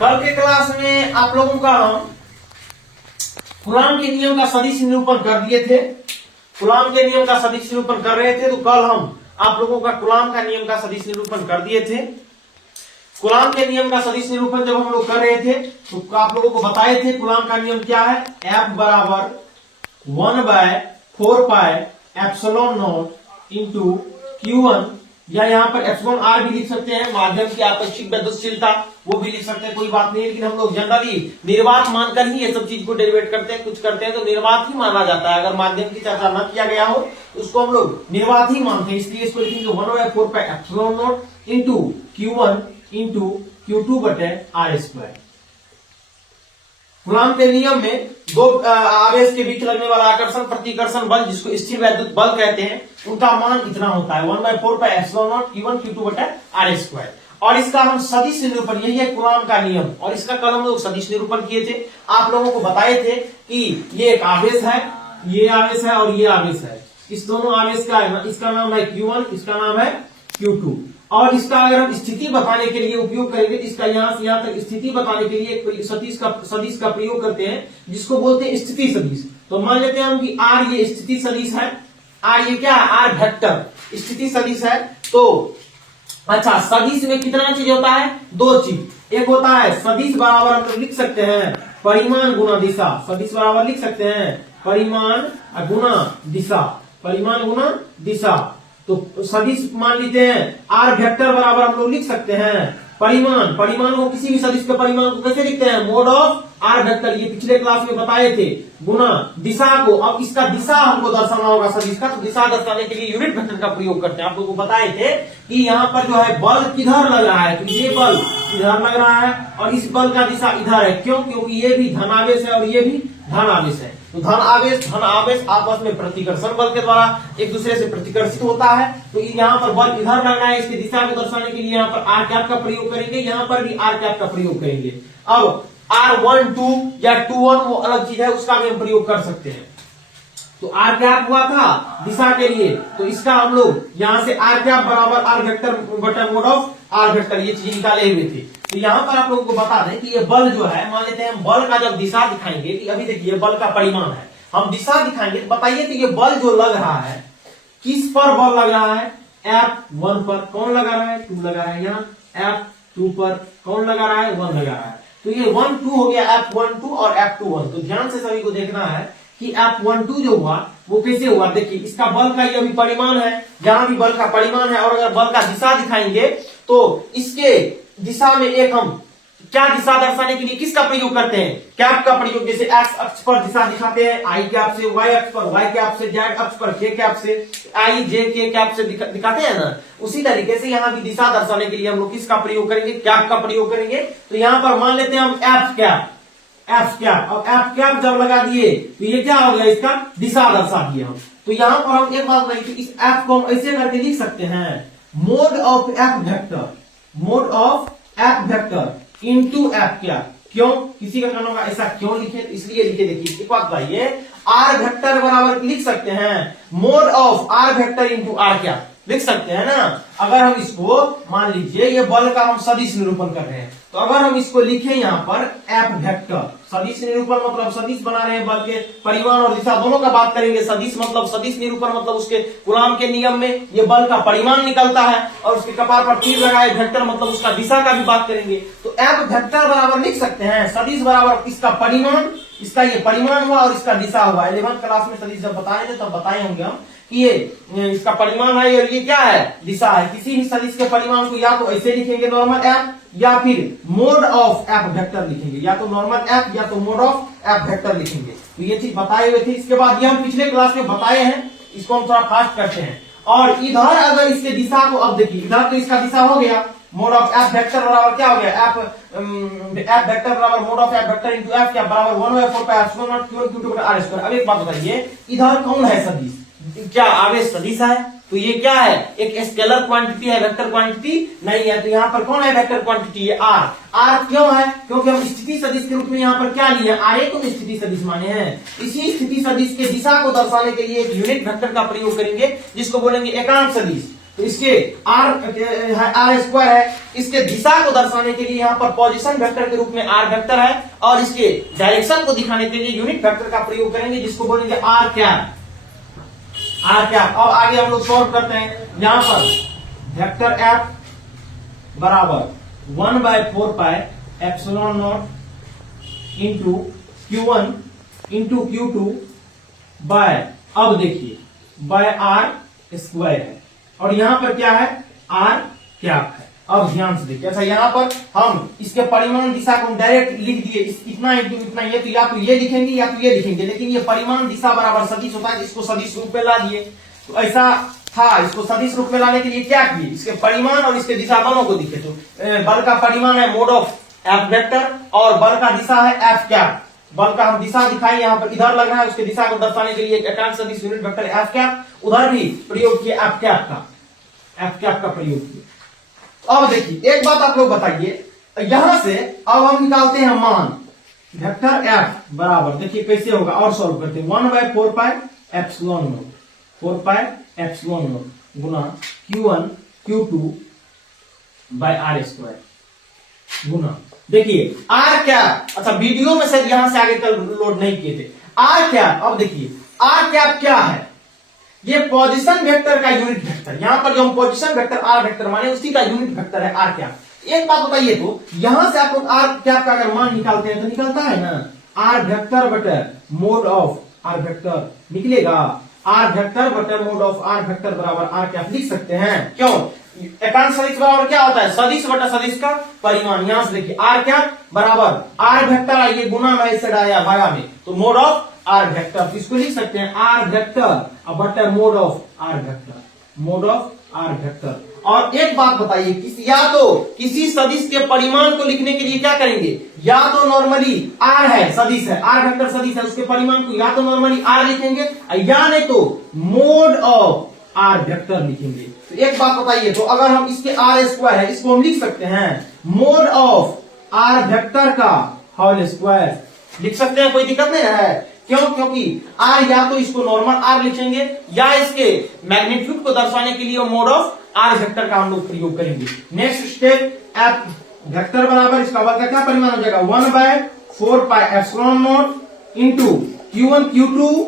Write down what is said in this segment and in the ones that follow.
कल के क्लास में आप लोगों का हम कूलॉम के नियम का सदिश निरूपण कर दिए थे। कूलॉम के नियम का सदिश निरूपण कर रहे थे, तो कल हम आप लोगों का कूलॉम का नियम का सदिश निरूपण कर दिए थे। कूलॉम के नियम का सदिश निरूपण जब हम लोग कर रहे थे तो आप लोगों को बताए थे कूलॉम का नियम क्या है। F बराबर 1/4 pi epsilon naught into Q1, या यहाँ पर एप्सिलॉन R भी लिख सकते हैं, माध्यम की आपेक्षिक विद्युतशीलता वो भी लिख सकते हैं, कोई बात नहीं। लेकिन हम लोग जनरली निर्वात मानकर ही ये सब चीज को डेरिवेट करते हैं, कुछ करते हैं तो निर्वात ही माना जाता है। अगर माध्यम की चर्चा न किया गया हो तो उसको हम लोग निर्वात ही मानते हैं, इसलिए इसको लिखेंगे 1/4 pi epsilon naught into Q1 into Q2 बटे R²। कूलॉम के नियम में दो आवेश के बीच लगने वाला आकर्षण प्रतिकर्षण बल, जिसको स्थिर वैद्युत बल कहते हैं, उनका मान इतना होता है 1/4 pi epsilon not Q1 Q2 बटे R²। और इसका हम सदिश निरूपण, यही है कूलॉम का नियम, और इसका कल हम लोग सदिश निरूपण किए थे। आप लोगों को बताए थे कि ये एक आवेश है, ये आवेश है और ये आवेश है। इस दोनों आवेश का इसका नाम है Q1, इसका नाम है Q2। और इसका अगर हम स्थिति बताने के लिए उपयोग करेंगे, इसका यहां से यहां तक स्थिति बताने के लिए एक सदिश का प्रयोग करते हैं, जिसको बोलते हैं स्थिति सदिश। तो मान लेते हैं हम कि R ये स्थिति सदिश है, R ये क्या है, R वेक्टर स्थिति सदिश है। तो अच्छा, सदिश में कितना चीज होता है, दो चीज। एक होता है सदिश बराबर हम लोग लिख सकते हैं परिमाण गुना दिशा, सदिश बराबर लिख सकते हैं परिमाण गुना दिशा, परिमाण गुना दिशा। तो सदिश मान लेते हैं R वेक्टर बराबर हम लोग लिख सकते हैं परिमाण, परिमाण को किसी भी सदिश के परिमाण को कैसे लिखते हैं, मोड ऑफ R वेक्टर, ये पिछले क्लास में बताए थे, गुना दिशा को। अब इसका दिशा हमको दर्शाना होगा सदिश का, तो दिशा दर्शाने के लिए यूनिट वेक्टर का प्रयोग करते हैं। आप लोगों को बताए थे कि यहाँ पर जो है बल किधर लग रहा है, तो ये बल इधर लग रहा है और इस बल का दिशा इधर है। क्यों? क्योंकि ये भी धनावेश है और ये भी धनावेश है। तो धन आवेश आपस में प्रतिकर्षण बल के द्वारा एक दूसरे से प्रतिकर्षित होता है। तो यहाँ पर बल इधर लग रहा है, इसकी दिशा को दर्शाने के लिए यहाँ पर R कैप का प्रयोग करेंगे, यहाँ पर भी R कैप का प्रयोग करेंगे। अब R12 या 21 वो अलग चीज है, उसका भी हम प्रयोग कर सकते हैं। तो R कैप हुआ था दिशा के लिए, तो इसका हम लोग यहाँ से R कैप बराबर R वेक्टर बटा मोड ऑफ R वेक्टर, ये चीज निकाले हुए थे। तो यहाँ पर आप लोगों को बता दें कि ये बल जो है, मान लेते हैं हम बल का जब दिशा दिखाएंगे, कि अभी देखिए बल का परिमाण है, हम दिशा दिखाएंगे तो बताइए कि ये बल जो लग रहा है किस पर बल लग रहा है, F1 पर। कौन लगा रहा है, 2 लगा रहा है। यहाँ F2 पर कौन लगा रहा है, 1 लगा रहा है। तो ये 1 2 हो गया, F12 और F21। तो ध्यान से सभी को देखना है कि F12 जो हुआ वो कैसे हुआ। देखिए इसका बल का ये अभी परिमाण है, जहां भी बल का परिमाण है, और अगर बल का दिशा दिखाएंगे तो इसके दिशा में एक हम क्या दिशा दर्शाने के लिए किसका प्रयोग करते हैं, कैप का प्रयोग। जैसे एक्स अक्ष पर दिशा दिखाते हैं आई कैप से, वाई अक्ष पर वाई कैप से, जेड अक्ष पर जे कैप से, आई जे के कैप से दिखाते हैं ना, उसी तरीके से यहाँ भी दिशा दर्शाने के लिए हम लोग किसका प्रयोग करेंगे, कैप का प्रयोग करेंगे। तो यहाँ पर मान लेते हैं हम एफ कैप। अब एफ कैप जब लगा दिए तो ये क्या हो गया, इसका दिशा दर्शा दिया हम। तो यहाँ पर हम एक बात बताइए, इस एफ को हम ऐसे करके लिख सकते हैं mod of F vector, mod of F vector into F cap. क्यों, किसी का कहना होगा ऐसा क्यों लिखे, तो इसलिए लिखे। देखिए एक बात बताइए, आर वेक्टर बराबर लिख सकते हैं mod of are vector into R cap, लिख सकते हैं ना। अगर हम इसको मान लीजिए ये बल का हम सदिश निरूपण कर रहे हैं, तो अगर हम इसको लिखें यहाँ पर एफ वेक्टर, सदिश निरूपण मतलब सदिश बना रहे हैं, बल के परिमाण और दिशा दोनों का बात करेंगे। सदिश मतलब सदिश निरूपण मतलब उसके कूलॉम के नियम में ये बल का परिमाण निकलता है, और उसके कपार पर तीर लगाए वेक्टर मतलब उसका दिशा का भी बात करेंगे। तो एफ वेक्टर बराबर लिख सकते हैं सदिश बराबर इसका परिमाण, इसका ये परिमाण हुआ और इसका दिशा हुआ। 11th क्लास में सदिश जब बताए थे तब बताए होंगे हम कि ये इसका परिमाण है और ये क्या है, दिशा है। किसी भी सदिश के परिमाण को या तो ऐसे लिखेंगे नॉर्मल एफ, या फिर मोड ऑफ एफ वेक्टर लिखेंगे, या तो नॉर्मल एफ या तो मोड ऑफ एफ वेक्टर लिखेंगे। तो ये चीज बताए हुए थे। इसके बाद ये हम पिछले क्लास में बताए हैं, इसको हम थोड़ा फास्ट करते हैं। और इधर अगर इसके दिशा को, अब देखिए इधर तो इसका दिशा हो गया, मोड ऑफ एफ वेक्टर बराबर क्या हो गया, एफ वेक्टर बराबर mode of F vector into F क्या बराबर 1/4 pi epsilon not Q1 Q2 बटा R²। अब एक बात बताइए, इधर कौन है सदिश, क्या आवेश सदिश है, तो ये क्या है, एक स्केलर क्वांटिटी है, वेक्टर क्वांटिटी नहीं है। तो यहाँ पर कौन है वेक्टर क्वांटिटी, है आर। आर क्यों है, क्योंकि हम स्थिति सदिश के रूप में यहाँ पर क्या लिए, आर को स्थिति सदिश माने हैं। इसी स्थिति सदिश के दिशा को दर्शाने के लिए एक यूनिट वेक्टर का प्रयोग करेंगे, जिसको बोलेंगे एकांक सदिश। तो इसके आर स्क्वायर है। इसके दिशा को दर्शाने के लिए यहाँ पर पोजीशन वेक्टर के रूप में आर वेक्टर है, और इसके डायरेक्शन को दिखाने के लिए यूनिट वेक्टर का प्रयोग करेंगे, जिसको बोलेंगे आर कैप। अब आगे हम लोग सॉल्व करते हैं। यहाँ पर वेक्टर एफ बराबर 1/4 pi epsilon naught into Q1 into Q2 by, अब देखिए बाय आर स्क्वायर है, और यहां पर क्या है, आर कैप है। अब ध्यान से देखिए, अच्छा यहाँ पर हम इसके परिमाण दिशा को डायरेक्ट लिख दिए, इतना इंटू इतना, ये तो या तो ये लिखेंगे या तो ये लिखेंगे, लेकिन ये परिमाण दिशा बराबर सदिश होता है, इसको सदिश रूप में ला दिए। तो ऐसा था, इसको सदिश रूप में लाने के लिए क्या किए, इसके परिमाण और इसके दिशा दोनों को दिखे। तो बल का परिमाण है मोड ऑफ एफ वेक्टर, और बल का दिशा है एफ कैप। बल का हम दिशा दिखाई, यहाँ पर इधर लग रहा है, उसके दिशा को दर्शाने के लिए एक एकांक सदिश यूनिट वेक्टर एफ कैप, उधर भी प्रयोग किए एफ कैप का प्रयोग किए। अब देखिए एक बात आप लोग बताइए, यहां से अब हम निकालते हैं मान वेक्टर एफ बराबर, देखिए कैसे होगा और सॉल्व करते हैं। 1/4 pi epsilon naught, 4 pi epsilon naught गुना Q1 Q2 by r square गुना, देखिए आर क्या, अच्छा वीडियो में शायद यहां से आगे कल लोड नहीं किए थे। आर क्या, अब देखिए आर कैप क्या है, ये पोजीशन वेक्टर का यूनिट वेक्टर, यहां पर जो हम पोजीशन वेक्टर आर वेक्टर माने उसी का यूनिट वेक्टर है आर कैप। एक बात बताइए, तो यहां से आप लोग आर कैप का अगर मान निकालते हैं तो निकलता है ना, आर वेक्टर बटर मोड ऑफ आर वेक्टर निकलेगा, आर वेक्टर बटर मोड ऑफ आर वेक्टर बराबर आर कैप लिख सकते हैं। क्यों, एकांक सदिश बराबर क्या होता है, सदिश बटा सदिश का परिमाण। यहां से देखिए आर कैप बराबर आर वेक्टर, आइए गुना में इसे डाया भागा में, तो मोड ऑफ आर वेक्टर, इसको लिख सकते हैं आर वेक्टर बटा mod of are vector, mod of are vector. और एक बात बताइए, या तो किसी सदिश के परिमाण को लिखने के लिए क्या करेंगे, या तो नॉर्मली आर है सदिश है, आर वेक्टर सदिश है, उसके परिमाण को या तो नॉर्मली आर लिखेंगे, या नहीं तो मोड ऑफ आर वेक्टर लिखेंगे। तो एक बात बताइए, तो अगर हम इसके आर स्क्वायर है, इसको हम लिख सकते हैं मोड ऑफ आर वेक्टर का होल स्क्वायर, लिख सकते हैं, कोई दिक्कत नहीं है। क्यों, क्योंकि आर या तो इसको नॉर्मल आर लिखेंगे, या इसके मैग्नीट्यूड को दर्शाने के लिए मोड ऑफ आर वेक्टर का हम लोग प्रयोग करेंगे। नेक्स्ट स्टेप, एफ वेक्टर बराबर इसका बल का क्या परिमाण हो जाएगा, 1/4 pi epsilon naught into Q1 Q2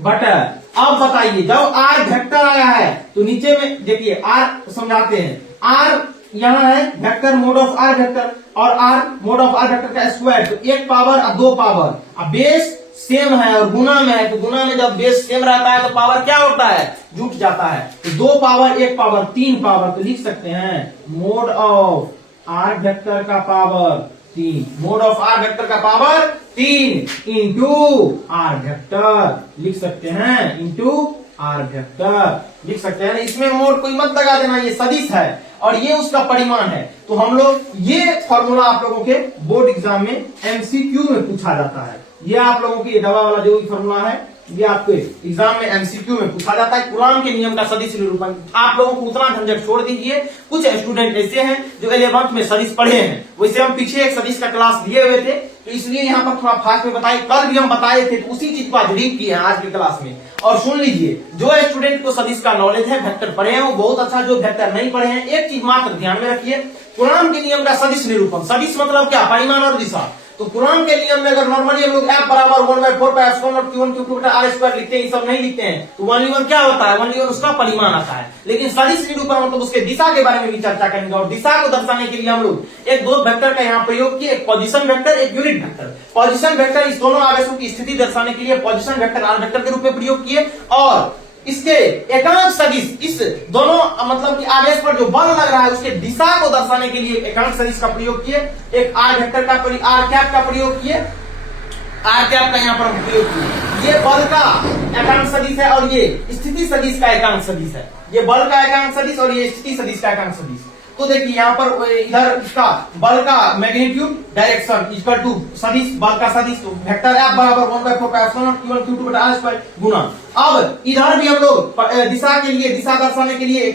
butter. अब बताइए, जब आर वेक्टर आया है तो नीचे में देखिए आर समझाते हैं, आर यहां है vector mod of are vector, और r mod of are vector का स्क्वायर, तो एक पावर और दो पावर, अब बेस सेम है और गुना में है, तो गुना में जब बेस सेम रहता है तो पावर क्या होता है, जुट जाता है। तो 2 पावर 1 पावर 3 पावर, तो लिख सकते हैं मोड ऑफ आर वेक्टर का power 3, mod of are vector का पावर 3 इंटू आर वेक्टर, लिख सकते हैं इंटू आर वेक्टर, लिख सकते हैं। इसमें मोड कोई मत लगा देना, ये सदिश है और ये उसका परिमाण है। तो हम लोग ये फॉर्मूला आप लोगों के बोर्ड एग्जाम में एमसीक्यू में पूछा जाता है। ये आप लोगों की दवा वाला जो फॉर्मूला है, ये आपके एग्जाम में एमसीक्यू में पूछा जाता है। कुरान के नियम का सदिश निरूपण। आप लोगों को उतना झंझट छोड़ दीजिए। कुछ स्टूडेंट ऐसे हैं जो 11th में सदिश पढ़े हैं, वैसे हम पीछे एक सदिश का क्लास दिए हुए थे, तो इसलिए यहाँ पर थोड़ा फास्ट में बताए। कल भी हम बताए थे, तो उसी चीज को आज रीड किए हैं आज की क्लास में। और सुन लीजिए, जो स्टूडेंट को सदिश का नॉलेज है, वेक्टर पढ़े हैं, वो बहुत अच्छा। जो वेक्टर नहीं पढ़े हैं, एक चीज मात्र ध्यान में रखिए, कुरान के नियम का सदिश निरूपण। सदिश मतलब क्या, परिमाण और दिशा। तो कुरान के नियम में अगर नॉर्मली हम लोग एफ बराबर 1/4 pi epsilon not Q1 Q2 बटा आर स्क्वायर लिखते हैं, ये सब नहीं लिखते हैं। तो 1 क्या होता है, 1 उसका परिमाण आता है। लेकिन सदिश निरूपण मतलब उसके दिशा के बारे में भी चर्चा करेंगे। और दिशा को दर्शाने के लिए हम लोग एक 2 वेक्टर का यहाँ प्रयोग किए, एक पोजीशन वेक्टर, एक यूनिट वेक्टर। पोजीशन वेक्टर इस दोनों आवेशों की स्थिति दर्शाने के लिए पोजीशन वेक्टर आर वेक्टर के रूप में प्रयोग किए, और इसके एकांक सदिश, इस दोनों मतलब कि आवेश पर जो बल लग रहा है उसके दिशा को दर्शाने के लिए एकांक सदिश का प्रयोग किए। एक आर वेक्टर का आर कैप का प्रयोग किए, आर कैप का यहाँ पर हम प्रयोग किए। ये बल का एकांक सदिश है और ये स्थिति सदिश का एकांक सदिश है। ये बल का एकांक सदिश और ये स्थिति सदिश का एकांक सदिश। तो देखिए यहाँ पर इधर इसका बल का मैग्नीट्यूड डायरेक्शन इक्वल टू सदिश, बल का सदिश, तो वेक्टर एफ बराबर 1/4 pi epsilon not Q1 Q2 बटा आर स्क्वायर गुना अब इधर भी हम लोग दिशा के लिए, दिशा दर्शाने के लिए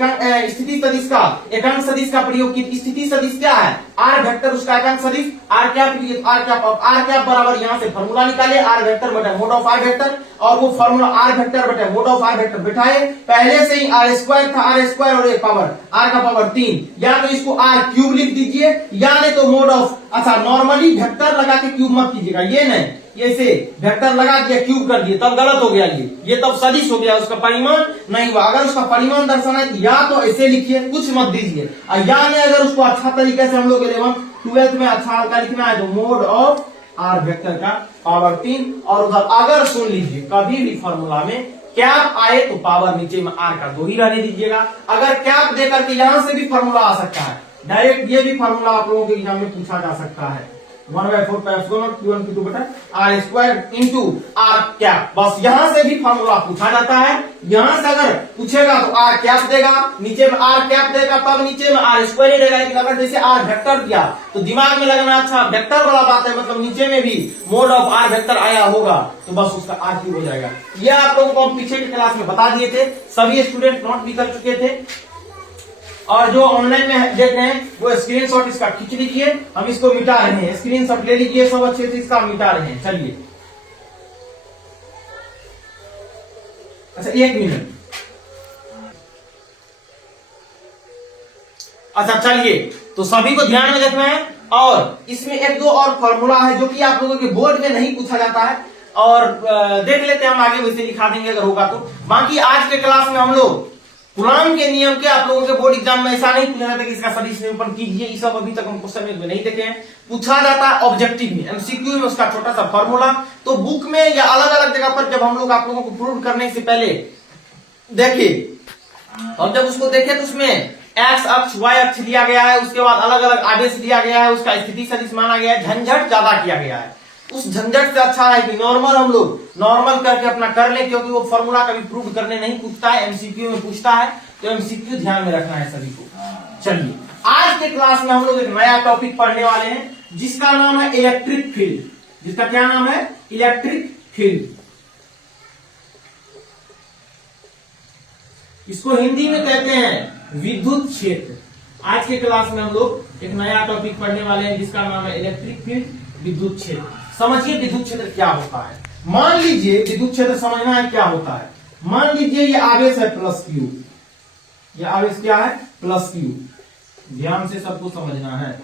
स्थिति सदिश का, एकांक सदिश का प्रयोग की। स्थिति सदिश क्या है? आर वेक्टर, उसका एकांक सदिश आर कैप, आर कैप बराबर यहाँ से फॉर्मूला निकाले, आर वेक्टर बटे मोड ऑफ आर वेक्टर, और वो फॉर्मूला आर वेक्टर बटे मोड ऑफ आर वेक्टर बिठाए। पहले से ही आर स्क्वायर था, आर स्क्वायर और एक पावर आर का पावर 3, या तो इसको आर क्यूब लिख दीजिए, या नहीं तो मोड ऑफ, अच्छा नॉर्मली वेक्टर लगा के क्यूब मत कीजिएगा, ये नहीं, ये से वेक्टर लगा दिया क्यूब कर दिए तब गलत हो गया, ये तब सदिश हो गया, उसका परिमाण नहीं हुआ। अगर उसका परिमाण दर्शाना है या तो ऐसे लिखिए, कुछ मत दीजिए, या नहीं अगर उसको अच्छा तरीके से हम लोग 11th 12th में अच्छा हल्का लिखना है तो मोड ऑफ आर वेक्टर का पावर 3, और उधर अगर सुन लीजिए कभी भी फॉर्मूला में कैप आए तो पावर नीचे में आर का 2 ही रहने दीजिएगा। अगर कैप देकर के यहां से भी फॉर्मूला आ सकता है, डायरेक्ट ये भी फॉर्मूला आप लोगों के एग्जाम में पूछा जा सकता है, 1/4 pi epsilon not Q1 Q2 बटा R square into R cap. बस यहां से भी फॉर्मूला पूछा जाता है, यहां से अगर पूछेगा तो आर कैप देगा, नीचे में आर कैप देगा, तब नीचे में आर स्क्वायर ही रहेगा। लेकिन अगर जैसे आर वेक्टर दिया तो दिमाग में लगना अच्छा वेक्टर वाला बात है, मतलब नीचे में भी मोड ऑफ आर वेक्टर आया होगा तो बस उसका आर क्यूब हो जाएगा। ये आप लोगों को हम पीछे की क्लास में बता दिए थे, सभी स्टूडेंट नोट भी कर चुके थे, और जो ऑनलाइन में देख रहे हैं वो स्क्रीनशॉट इसका खींच लीजिए, हम इसको मिटा रहे हैं, स्क्रीनशॉट ले लीजिए सब अच्छे से, इसका मिटा रहे हैं। चलिए अच्छा 1 मिनट, अच्छा चलिए तो सभी को ध्यान में रखना है। और इसमें 1-2 और फॉर्मूला है जो कि आप लोगों के बोर्ड में नहीं पूछा जाता है, और देख लेते हैं हम आगे, वैसे लिखा देंगे अगर होगा तो। बाकी आज के क्लास में हम लोग कुरान के नियम के, आप लोगों के बोर्ड एग्जाम में ऐसा नहीं पूछा जाता कि इसका सदिश निरूपण कीजिए, ये सब अभी तक हम क्वेश्चन में नहीं देखे हैं। पूछा जाता है ऑब्जेक्टिव में, एमसीक्यू में उसका छोटा सा फॉर्मूला, तो बुक में या अलग अलग जगह पर जब हम लोग आप लोगों को प्रूव करने से पहले देखे, और जब उसको देखे तो उसमें एक्स अक्ष वाई अक्ष लिया गया है, उसके बाद अलग अलग आदेश लिया गया है, उसका स्थिति सदिश माना गया है, झंझट ज्यादा किया गया है। उस झंझट से अच्छा है कि नॉर्मल हम लोग नॉर्मल करके अपना कर ले, क्योंकि वो फॉर्मूला कभी प्रूव करने नहीं पूछता है, एमसीक्यू में पूछता है, तो एमसीक्यू ध्यान में रखना है सभी को। चलिए आज के क्लास में हम लोग एक नया टॉपिक पढ़ने वाले हैं जिसका नाम है इलेक्ट्रिक फील्ड। जिसका क्या नाम है? Electric field. इसको हिंदी में कहते हैं विद्युत क्षेत्र। आज के क्लास में हम लोग एक नया टॉपिक पढ़ने वाले हैं जिसका नाम है इलेक्ट्रिक फील्ड, विद्युत क्षेत्र। समझिए विद्युत क्षेत्र क्या होता है। मान लीजिए विद्युत क्षेत्र समझना है क्या होता है। मान लीजिए ये आवेश है प्लस क्यू, ये आवेश क्या है? Plus Q. ध्यान से सबको समझना है।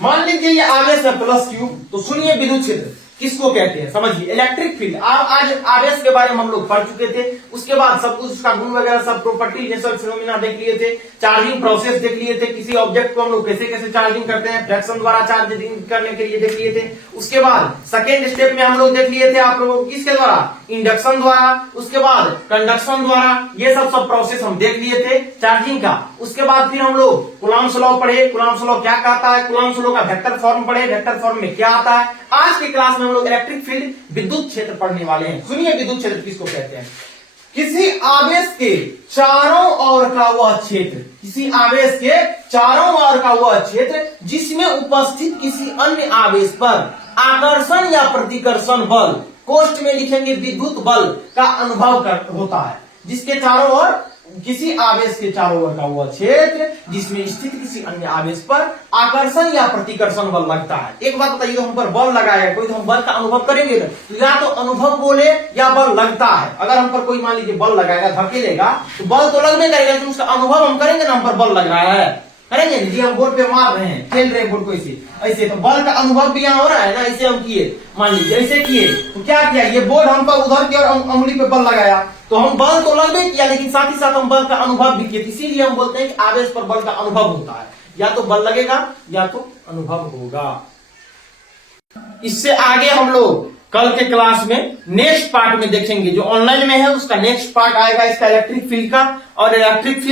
मान लीजिए ये आवेश है प्लस क्यू, तो सुनिए विद्युत क्षेत्र किसको कहते हैं समझिए। इलेक्ट्रिक फील्ड आज आवेश के बारे में हम लोग पढ़ चुके थे, उसके बाद सब कुछ उसका गुण वगैरह सब प्रॉपर्टी नेचुरल फिनोमेना देख लिए थे, चार्जिंग प्रोसेस देख लिए थे, किसी ऑब्जेक्ट को हम लोग कैसे कैसे चार्जिंग करते हैं, फ्रैक्शन द्वारा चार्जिंग करने के लिए देख लिए थे। उसके बाद सेकेंड स्टेप में हम लोग देख लिए थे आप लोगों को किसके द्वारा? इंडक्शन द्वारा। उसके बाद कंडक्शन द्वारा। ये सब प्रोसेस हम देख लिए थे चार्जिंग का। उसके बाद फिर हम लोग कूलॉम्स लॉ पढ़े, कूलॉम्स लॉ क्या कहता है, कूलॉम्स लॉ का वेक्टर फॉर्म पढ़े, वेक्टर फॉर्म में क्या आता है। आज की क्लास में हम लोग इलेक्ट्रिक फील्ड विद्युत क्षेत्र पढ़ने वाले हैं। सुनिए विद्युत क्षेत्र किसको कहते हैं? किसी आवेश के चारों ओर का वह क्षेत्र, किसी आवेश के चारों ओर का वह क्षेत्र जिसमें उपस्थित किसी अन्य आवेश पर आकर्षण या प्रतिकर्षण बल, कोष्ठ में लिखेंगे विद्युत बल का अनुभव होता है। जिसके चारों ओर, किसी आवेश के चारों ओर का वह क्षेत्र जिसमें स्थित किसी अन्य आवेश पर आकर्षण या प्रतिकर्षण बल लगता है। एक बात बताइए, तो हम पर बल लगाया कोई, तो हम बल का अनुभव करेंगे तो या तो अनुभव बोले या बल लगता है। अगर हम पर कोई मान लीजिए बल लगाएगा, धकेलेगा, तो बल तो लगने करेगा, लेकिन उसका अनुभव हम करेंगे ना, हम पर बल लग रहा है, करेंगे जी। हम बोर्ड पे मार रहे हैं, खेल रहे हैं बोर्ड को ऐसे तो बल का अनुभव भी यहाँ हो रहा है ना। ऐसे हम किए, मान लीजिए ऐसे किए, तो क्या किया, ये बोर्ड हम पर उधर की और उंगली पे बल लगाया, तो हम बल तो लगने किया, लेकिन साथ ही साथ हम बल का अनुभव भी किए। इसीलिए हम बोलते हैं कि आवेश पर बल का अनुभव होता है, या तो बल लगेगा या तो अनुभव होगा। इससे आगे हम लोग कल के क्लास में नेक्स्ट पार्ट में देखेंगे, जो ऑनलाइन में है उसका नेक्स्ट पार्ट आएगा इसका इलेक्ट्रिक फील्ड का, और इलेक्ट्रिक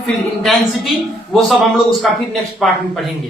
फील्ड इंटेंसिटी, वो सब हम लोग उसका फिर नेक्स्ट पार्ट में पढ़ेंगे।